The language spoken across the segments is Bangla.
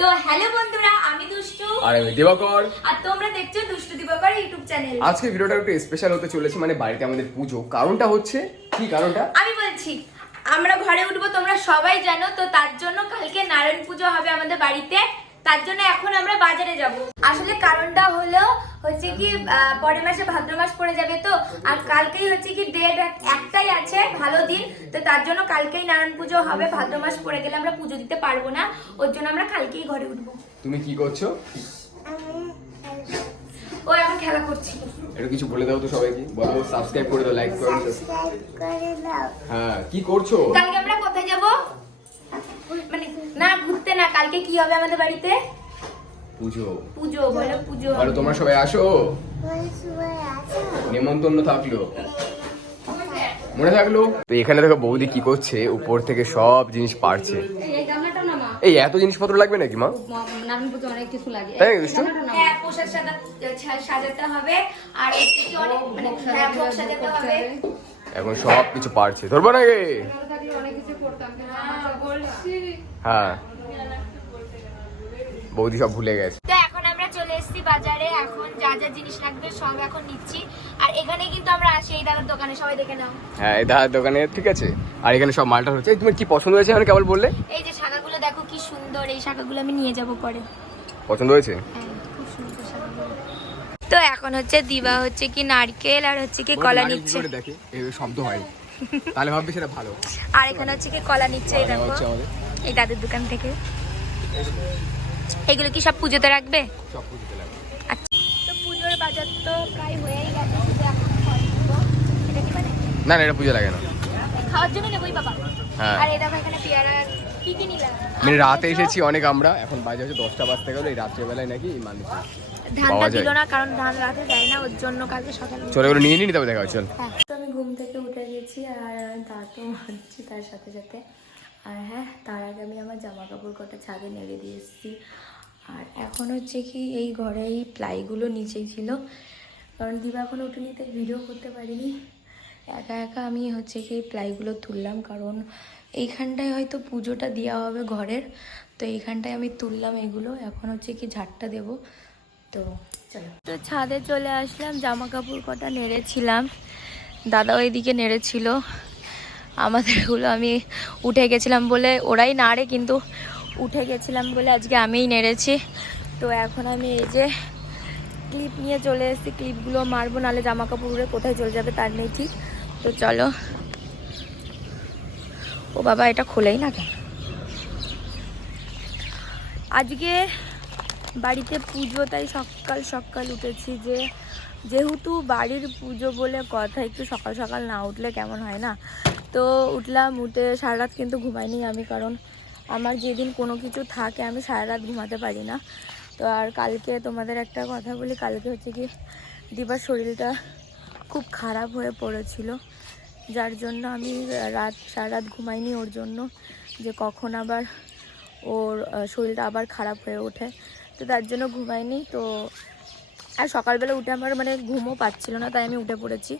তো হ্যালো বন্ধুরা আমি দুষ্টু। আর আমি দিবাকর। আর তোমরা দেখছ দুষ্টু দিবাকর ইউটিউব চ্যানেল আজকে ভিডিওটা একটু স্পেশাল হতে চলেছে মানে বাড়িতে আমাদের পুজো। কারণটা হচ্ছে কি কারণটা? আমি বলছি আমরা ঘরে উঠবো তোমরা সবাই জানো তো তার জন্য কালকে নারায়ণ পুজো হবে আমাদের বাড়িতে। তার জন্য এখন আমরা বাজারে যাব। আসলে কারণটা হলো হচ্ছে কি পরের মাসে ভাদ্র মাস পড়ে যাবে তো আর কালকেই হচ্ছে কি ডেট একটাই আছে ভালো দিন তো তার জন্য কালকেই নারায়ণ পুজো হবে ভাদ্র মাস পড়ে গেলে আমরা পুজো দিতে পারব না ওর জন্য আমরা কালকেই ঘরে উঠবো। তুমি কি করছ? ও এখন খেলা করছি। একটু কিছু বলে দাও তো সবাইকে। বলো সাবস্ক্রাইব করে দাও লাইক করে দাও। হ্যাঁ কি করছ? কালকে আমরা কোথায় যাব? মানে না ঘুরতে না কালকে কি হবে আমাদের বাড়িতে? পুজো। পুজো বলো পুজো। বলো তোমরা সবাই আসো? নেমন্তন্ন থাকল। মনে থাকল? তো এখানে দেখো বৌদি কি করছে উপর থেকে সব জিনিস পারছে এই এত জিনিসপত্র লাগবে নাকি মা? অনেক কিছু লাগে। তাই দুষ্টু? হ্যাঁ পোশাক সাজাতে হবে। আর অনেক মানে হ্যাঁ সাজাতে হবে। এখন সব কিছু পারছে ধরবো নাকি? হ্যাঁ। বৌদি সব ভুলে গেছে। তো এখন আমরা চলে এসেছি বাজারে এখন যা যা জিনিস লাগবে সব এখন নিচ্ছি। আর এখানে কিন্তু আমরা আসি এই দাদার দোকানে সবাই দেখে নাও। হ্যাঁ এই দাদার দোকানে ঠিক আছে? আর এখানে সব মালটা হচ্ছে। তোমার কি পছন্দ হয়েছে এখন কেবল বললে? এই যে শাখাগুলো দেখো কি সুন্দর এই শাখাগুলো আমি নিয়ে যাব পরে। পছন্দ হয়েছে? হ্যাঁ। তো এখন হচ্ছে দিবা হচ্ছে কি নারকেল আর হচ্ছে কি কলা নিচ্ছে। দেখে এই শব্দ হয়। তাহলে ভাববে সেটা ভালো। আর এখানে হচ্ছে কি কলা নিচ্ছে এই দেখো। এই দাদুর দোকান থেকে। এগুলো কি সব পুজোতে রাখবে? সব পুজোতে লাগে আচ্ছা। তো পুজোর বাজার তো প্রায় হয়েই গেছে শুধু এখন ফল এটা কি মানে? না না এটা পুজো লাগে না। খাওয়ার জন্য নেবোই বাবা। হ্যাঁ। আর এই দেখো এখানে পেয়ারা কি কি নিলাম মানে রাতে এসেছি অনেক আমরা এখন বাজে হচ্ছে দশটা বাজতে গেলে এই রাত্রেবেলায় নাকি মানুষ ধানটা দিল না কারণ ধান রাতে যায় না ওর জন্য কালকে সকালে। চলে ওগুলো নিয়ে নিই তবে দেখা হবে, চল। হ্যাঁ। আমি ঘুম থেকে উঠে গেছি আর দাঁতও মারছি তার সাথে সাথে। আর হ্যাঁ তার আগে আমি আমার জামা কাপড় কটা ছাদে নেড়ে দিয়ে এসেছি। আর এখন হচ্ছে কি এই ঘরে এই প্লাইগুলো নিচেই ছিল। কারণ দিবা এখন উঠে নিতে ভিডিও করতে পারিনি। একা একা আমি হচ্ছে কি এই প্লাইগুলো তুললাম কারণ এইখানটায় হয়তো পুজোটা দেওয়া হবে ঘরের। তো এইখানটায় আমি তুললাম এগুলো। এখন হচ্ছে কি ঝাড়টা দেবো। তো চলো। তো ছাদে চলে আসলাম জামা কাপড় কটা নেড়েছিলাম। দাদা ওইদিকে নেড়েছিল। আমাদেরগুলো আমি উঠে গেছিলাম বলে ওরাই নাড়ে, কিন্তু উঠে গেছিলাম বলে আজকে আমিই নেড়েছি। তো এখন আমি এই যে ক্লিপ নিয়ে চলে এসেছি, ক্লিপগুলো মারবো, নাহলে জামা কাপড় উড়ে কোথায় চলে যাবে তার নেই ঠিক। তো চলো। ও বাবা, এটা খোলেই না কেন? আজকে বাড়িতে পুজো, তাই সকাল সকাল উঠেছি যে যেহেতু বাড়ির পুজো বলে কথা, একটু সকাল সকাল না উঠলে কেমন হয় না? তো উঠলাম, উঠে সারা রাত কিন্তু ঘুমাইনি আমি, কারণ আমার যেদিন কোনো কিছু থাকে আমি সারা রাত ঘুমাতে পারি না। তো আর কালকে তোমাদের একটা কথা বলি, কালকে হচ্ছে কি দিবার শরীরটা খুব খারাপ হয়ে পড়েছিল। যার জন্য আমি রাত সারা রাত ঘুমাইনি ওর জন্য। যে কখন আবার ওর শরীরটা আবার খারাপ হয়ে ওঠে। তো তার জন্য ঘুমাইনি, তো আর সকালবেলা উঠে আমার মানে ঘুমও পাচ্ছিল না, তাই আমি উঠে পড়েছি।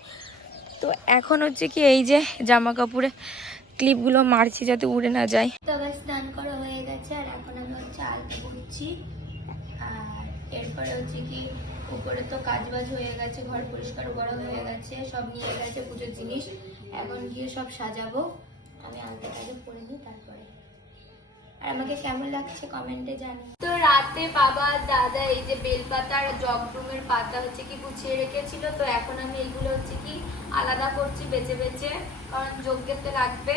তো এখন হচ্ছে কি এই যে জামা কাপড়ে ক্লিপগুলো মারছি যাতে উড়ে না যায়। তো আবার স্নান করা হয়ে গেছে, আর এখন আমি হচ্ছে আলতা করছি আর এরপরে হচ্ছে কি উপরে তো কাজ বাজ হয়ে গেছে, ঘর পরিষ্কার করা হয়ে গেছে, সব নিয়ে গেছে পুজোর জিনিস। এখন গিয়ে সব সাজাবো। আমি আলতা টাজা পরে নিই, তারপরে আর আমাকে কেমন লাগছে কমেন্টে জানি তো রাতে বাবা দাদা এই যে বেলপাতা আর জগডুমের পাতা হচ্ছে কি গুছিয়ে রেখেছিল তো এখন আমি এইগুলো হচ্ছে কি আলাদা করছি বেছে বেছে কারণ যজ্ঞেতে লাগবে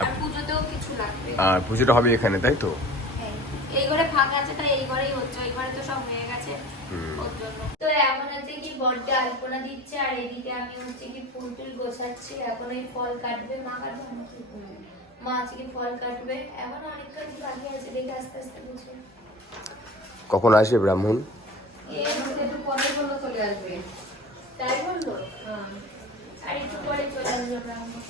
আর পুজোতেও কিছু লাগবে। আর পুজোটা হবে এখানে তাই তো? এই- এই ঘরে ফাঁকা আছে তাই এই ঘরেই হচ্ছে এই ঘরে তো সব হয়ে গেছে হুম। ওর জন্য। তো এখন হচ্ছে কি বড্ডে আলপনা দিচ্ছে আর এদিকে আমি হচ্ছে কি ফুল টুল গোছাচ্ছি এখন এই ফল কাটবে মা কাটবে নাকি মা হচ্ছে ফল কাটবে। এখন অনেক কাজ বাকি আছে দেখে আস্তে আস্তে বুঝে। কখন আসবে ব্রাহ্মণ? একটু পরে বলল চলে আসবে। তাই বলল? হ্যাঁ। আর একটু পরে চলে আসবে ব্রাহ্মণ।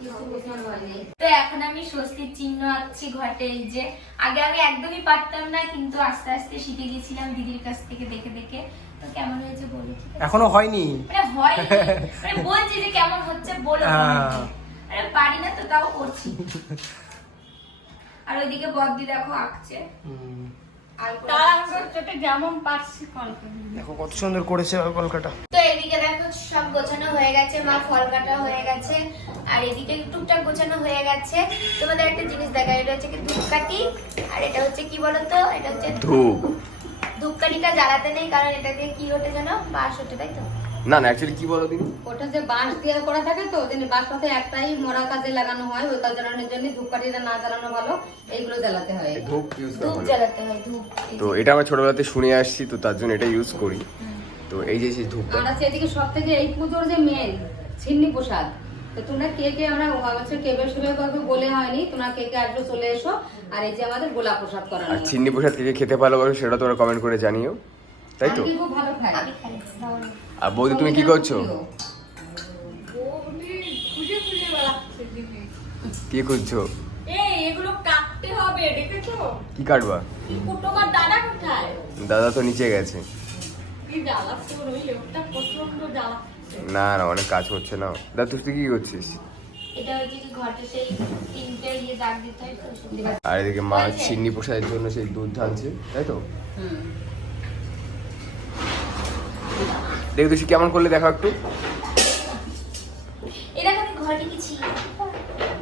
কিছু বোঝানো হয়নি তো এখন আমি স্বস্তির চিহ্ন আঁকছি ঘটে এই যে। আগে আমি একদমই পারতাম না কিন্তু আস্তে আস্তে শিখে গেছিলাম দিদির কাছ থেকে দেখে দেখে। তো কেমন হয়েছে বলো এখনও হয়নি। মানে হয় মানে বলছি যে কেমন হচ্ছে বলো আরে পারি না তো তাও করছি। আর ওইদিকে বদ্দি দেখো আঁকছে। কত সুন্দর করেছে কলকাতা তো এদিকে দেখো সব গোছানো হয়ে গেছে মা ফল কাটা হয়ে গেছে আর এদিকে টুকটাক গোছানো হয়ে গেছে। তোমাদের একটা জিনিস দেখা এটা হচ্ছে কি ধূপকাঠি আর এটা হচ্ছে কি বলতো? এটা হচ্ছে ধূপ। ধূপকাঠিটা জ্বালাতে নেই কারণ এটা দিয়ে কি ওঠে যেন বাস ওঠে তাই তো? না না অ্যাকচুয়ালি কি বলো তুমি ওটা যে বাঁশ দিয়ে করা থাকে তো যে বাঁশ পাতে একটাই মরা কাজে লাগানো হয় ওই কাজ জ্বালানোর জন্য ধূপকাঠিটা না জ্বালানো ভালো এইগুলো জ্বালাতে হয়। ধূপ ইউজ করা ধূপ জ্বালাতে হয় ধূপ তো এটা আমরা ছোটবেলাতে শুনে আসছি তো তার জন্য এটা ইউজ করি। তো এই যে সেই ধূপটা আর আছে এদিকে সব থেকে এই পুজোর যে মেন ছিন্নি প্রসাদ। তো তোমরা কে কে আমরা হচ্ছে কে বেশি কাউকে বলে হয়নি তোমরা কে কে আসবে চলে এসো। আর এই যে আমাদের গোলা প্রসাদ করানো আর চিন্নি প্রসাদ কে কে খেতে ভালোবাসো সেটা তোমরা কমেন্ট করে জানিও। তাই তো? আমি খুব ভালো খাই আমি। আর বৌদি তুমি কি করছ? কি করছ কি কাটবা? দাদা তো নিচে গেছে। না না অনেক কাজ করছে না। দাদা তুই কি করছিস। আর এদিকে মা চিন্নি প্রসাদের জন্য সেই দুধ ঢালছে তাই তো? দেখি তুই কেমন করলে দেখা একটু।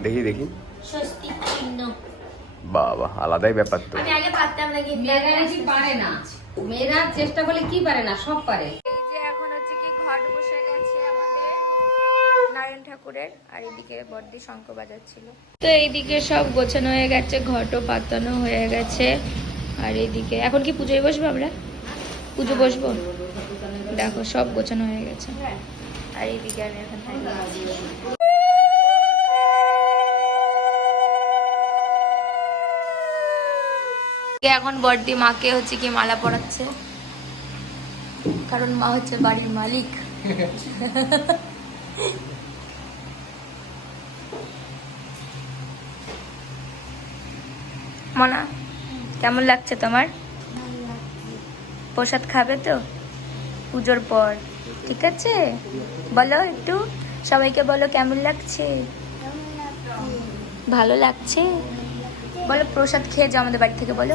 দেখি দেখি। বাবা আলাদাই ব্যাপার তো। মেয়েরা নাকি পারে না। মেয়েরা চেষ্টা করলে কি পারে না সব পারে। এই যে এখন হচ্ছে কি ঘট বসে গেছে আমাদের নারায়ণ ঠাকুরের আর এদিকে বর্দি শঙ্খ বাজাচ্ছিল। তো এইদিকে সব গোছানো হয়ে গেছে ঘটও পাতানো হয়ে গেছে। আর এইদিকে এখন কি পুজোয় বসবো আমরা? পুজো বসবো? দেখো, সব গোছানো হয়ে গেছে। আর এখন এখন মাকে হচ্ছে কি মালা পরাচ্ছে। কারণ মা হচ্ছে বাড়ির মালিক। মনা, কেমন লাগছে তোমার? প্রসাদ খাবে তো? পুজোর পর, ঠিক আছে? বলো একটু, সবাইকে বলো কেমন লাগছে? ভালো লাগছে? বলো প্রসাদ খেয়ে যাও আমাদের বাড়ি থেকে, বলো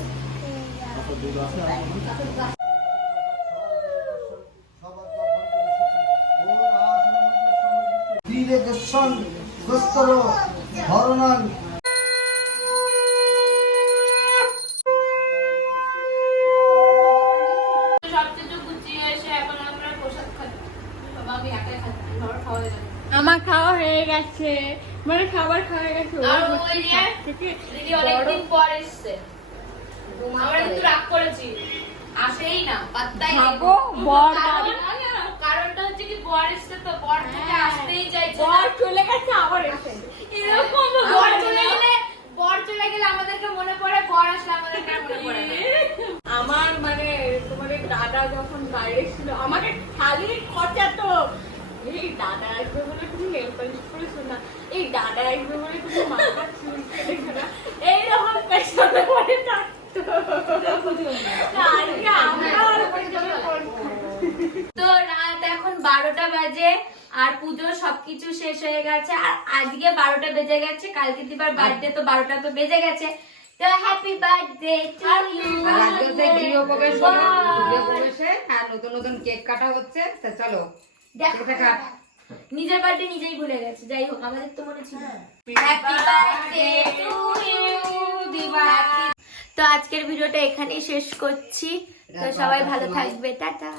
দস্তর ধরনান সবকিছু গুছিয়ে এসে এখন আমরা প্রসাদ খাচ্ছি বাবা আমি একাই খাচ্ছি খাবার খাওয়া হয়ে গেছে আমার খাওয়া হয়ে গেছে। মানে খাবার খাওয়া গেছে আর ওই যে দিদি অনেকদিন পর এসছে। আমরা কিন্তু রাগ করেছি। আসেই না পাত্তাই নেই। বর কারণটা হচ্ছে কি বর এসছে তো বর থেকে আসতেই চাইছে বর চলে গেছে আবার এসে। এরকম বর চলে গেলে বর চলে গেলে আমাদেরকে মনে পড়ে বর আসলে আমাদেরকে মনে পড়ে আমার মানে তোমাদের দাদা যখন বাইরে ছিল আমাকে খালি খরচা তো এই দাদা আসবে বলে তুমি নেল পালিশ করেছ না? এই দাদা আসবে বলে তুমি মাথা চুল কেটেছো না? এইরকম পেছনে পড়ে থাকতো। আজকে আমার তো রাত এখন বারোটা বাজে আর পুজো সবকিছু শেষ হয়ে গেছে। আর আজকে বারোটা বেজে গেছে কালকে দিবার বার্থডে তো বারোটা তো বেজে গেছে। তো হ্যাপি বার্থডে টু ইউ গৃহপ্রবেশ গৃহপ্রবেশে আর নতুন নতুন কেক কাটা হচ্ছে। চলো। নিজের বার্থডে নিজেই ভুলে গেছে যাই হোক আমাদের তো মনে ছিল। দিবা তো আজকের ভিডিওটা এখানেই শেষ করছি। তো সবাই ভালো থাকবে টাটা।